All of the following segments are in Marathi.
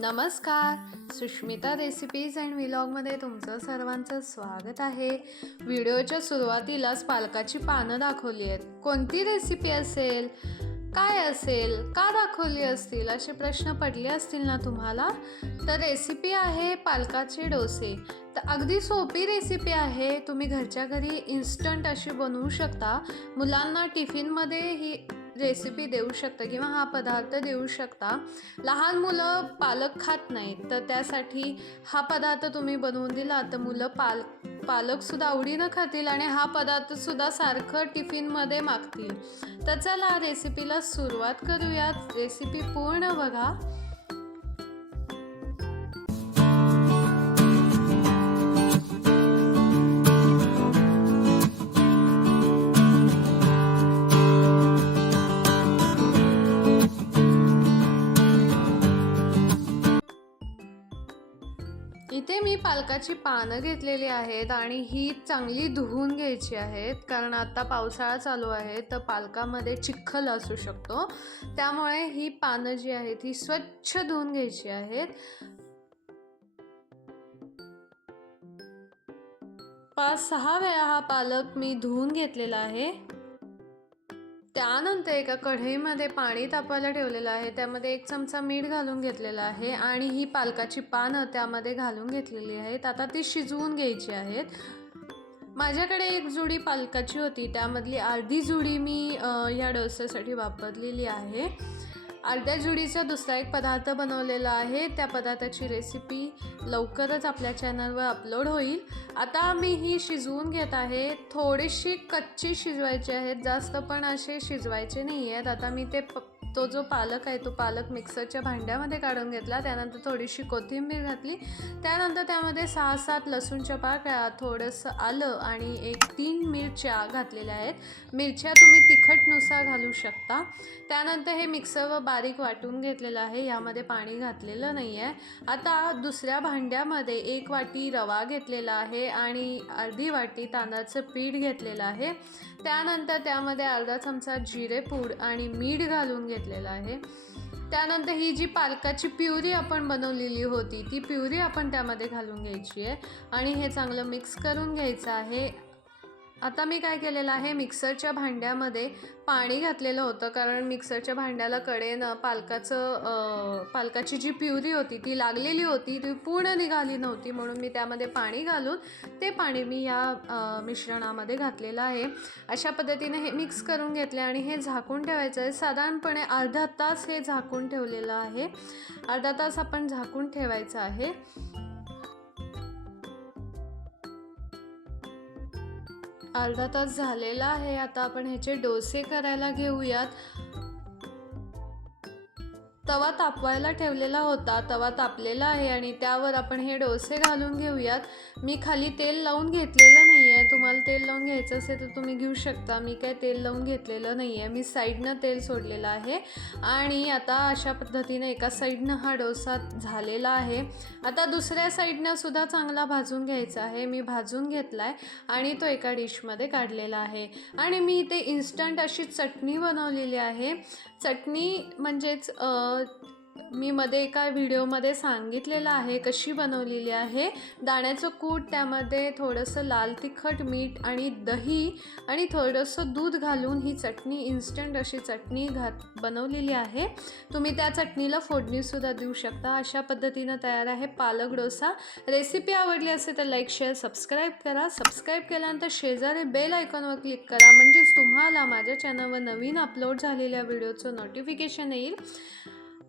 नमस्कार. सुष्मिता रेसिपीज अँड व्हिलॉगमध्ये तुमचं सर्वांचं स्वागत आहे. व्हिडिओच्या सुरुवातीलाच पालकाची पानं दाखवली आहेत. कोणती रेसिपी असेल? काय असेल? का दाखवली असतील? असे प्रश्न पडले असतील ना तुम्हाला? तर रेसिपी आहे पालकाचे डोसे. तर अगदी सोपी रेसिपी आहे. तुम्ही घरच्या घरी इन्स्टंट अशी बनवू शकता. मुलांना टिफिनमध्ये ही रेसिपी देऊ शकता किंवा हा पदार्थ देऊ शकता. लहान मुलं पालक खात नाहीत तर त्यासाठी हा पदार्थ तुम्ही बनवून दिला तर मुलं पाल पालकसुद्धा आवडीनं खातील आणि हा पदार्थसुद्धा सारखं टिफिनमध्ये मागतील. तर चला रेसिपीला सुरुवात करूयात. रेसिपी पूर्ण बघा. इथे मी पालकाची पानं घेतलेली आहेत आणि ही चांगली धुवून घ्यायची आहेत कारण आता पावसाळा चालू आहे तर पालकामध्ये चिखल असू शकतो. त्यामुळे ही पानं जी आहेत ही स्वच्छ धुवून घ्यायची आहेत. पाच सहा वेळा हा पालक मी धुवून घेतलेला आहे. त्यानंतर एका कढईमध्ये पाणी तापायला ठेवलेलं आहे. त्यामध्ये एक चमचा मीठ घालून घेतलेला आहे आणि ही पालकाची पानं त्यामध्ये घालून घेतलेली आहेत. आता ती शिजवून घ्यायची आहेत. माझ्याकडे एक जुडी पालकाची होती. त्यामधली अर्धी जुडी मी या डोस्यासाठी वापरलेली आहे. अर्ध्या जुडीचा दुसरा एक पदार्थ बनवलेला आहे. त्या पदार्थाची रेसिपी लवकरच आपल्या चॅनलवर अपलोड होईल. आता मी ही शिजवून घेत आहे. थोडीशी कच्ची शिजवायची आहेत. जास्त पण असे शिजवायचे नाही आहेत आता मी ते प तो जो पालक आहे तो पालक मिक्सरच्या भांड्यामध्ये काढून घेतला. त्यानंतर थोडीशी कोथिंबीर घातली. त्यानंतर त्यामध्ये सहा सात लसूणच्या पाकळ्या थोडंसं आलं आणि एक तीन मिरच्या घातलेल्या आहेत. मिरच्या तुम्ही तिखटनुसार घालू शकता. त्यानंतर हे मिक्सरवर बारीक वाटून घेतलेलं आहे. यामध्ये पाणी घातलेलं नाही आहे आता दुसऱ्या भांड्यामध्ये एक वाटी रवा घेतलेला आहे आणि अर्धी वाटी तांदळाचं पीठ घेतलेलं आहे. त्यानंतर त्यामध्ये अर्धा चमचा जिरेपूड आणि मीठ घालून घेतलेलं आहे. त्यानंतर ही जी पालकाची प्युरी आपण बनवलेली होती ती प्युरी आपण त्यामध्ये घालून घ्यायची आहे. आणि हे चांगलं मिक्स करून घ्यायचं आहे. आता मी काय केलेलं आहे मिक्सरच्या भांड्यामध्ये पाणी घातलेलं होतं कारण मिक्सरच्या भांड्याला कडेनं पालकाचं पालकाची जी प्युरी होती ती लागलेली होती ती पूर्ण निघाली नव्हती म्हणून मी त्यामध्ये पाणी घालून ते पाणी मी या मिश्रणामध्ये घातलेलं आहे. अशा पद्धतीने हे मिक्स करून घेतले आणि हे झाकून ठेवायचं आहे. साधारणपणे अर्धा तास हे झाकून ठेवलेलं आहे. अर्धा तास आपण झाकून ठेवायचं आहे. अर्धा तास झालेला आहे. आता आपण ह्याचे डोसे करायला घेऊयात. तवा तापवायला ठेवलेला होता. तवा तापलेला आहे आणि त्यावर आपण हे डोसे घालून घेऊयात. मी खाली तेल लावून घेतलेलं नाही आहे तुम्हाला तेल लावून घ्यायचं असेल तर तुम्ही घेऊ शकता. मी काय तेल लावून घेतलेलं नाही आहे मी साईडनं तेल सोडलेलं आहे. आणि आता अशा पद्धतीने एका साईडनं हा डोसा झालेला आहे. आता दुसऱ्या साईडनं सुद्धा चांगला भाजून घ्यायचा आहे. मी भाजून घेतला आहे आणि तो एका डिशमध्ये काढलेला आहे. आणि मी इथे इन्स्टंट अशी चटणी बनवलेली आहे. चटणी म्हणजेच मी मध्ये एका व्हिडिओमध्ये सांगितलेलं आहे कशी बनवलेली आहे. दाण्याचं कूट त्यामध्ये थोडंसं लाल तिखट मीठ आणि दही आणि थोडंसं दूध घालून ही चटणी इन्स्टंट अशी चटणी घात बनवलेली आहे. तुम्ही त्या चटणीला फोडणीसुद्धा देऊ शकता. अशा पद्धतीनं तयार आहे पालक डोसा. रेसिपी आवडली असेल तर लाईक शेअर सबस्क्राईब करा. सबस्क्राईब केल्यानंतर शेजारी बेल आयकॉनवर क्लिक करा. म्हणजेच तुम्हाला माझ्या चॅनलवर नवीन अपलोड झालेल्या व्हिडिओचं नोटिफिकेशन येईल.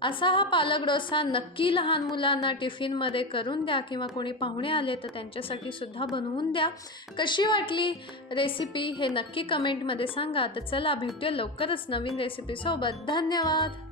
असा हा पालक डोसा नक्की लहान मुलांना टिफिनमध्ये करून द्या किंवा कोणी पाहुणे आले तर त्यांच्यासाठी सुद्धा बनवून द्या. कशी वाटली रेसिपी हे नक्की कमेंटमध्ये सांगा. तर चला भेटूया लवकरच नवीन रेसिपीसोबत धन्यवाद!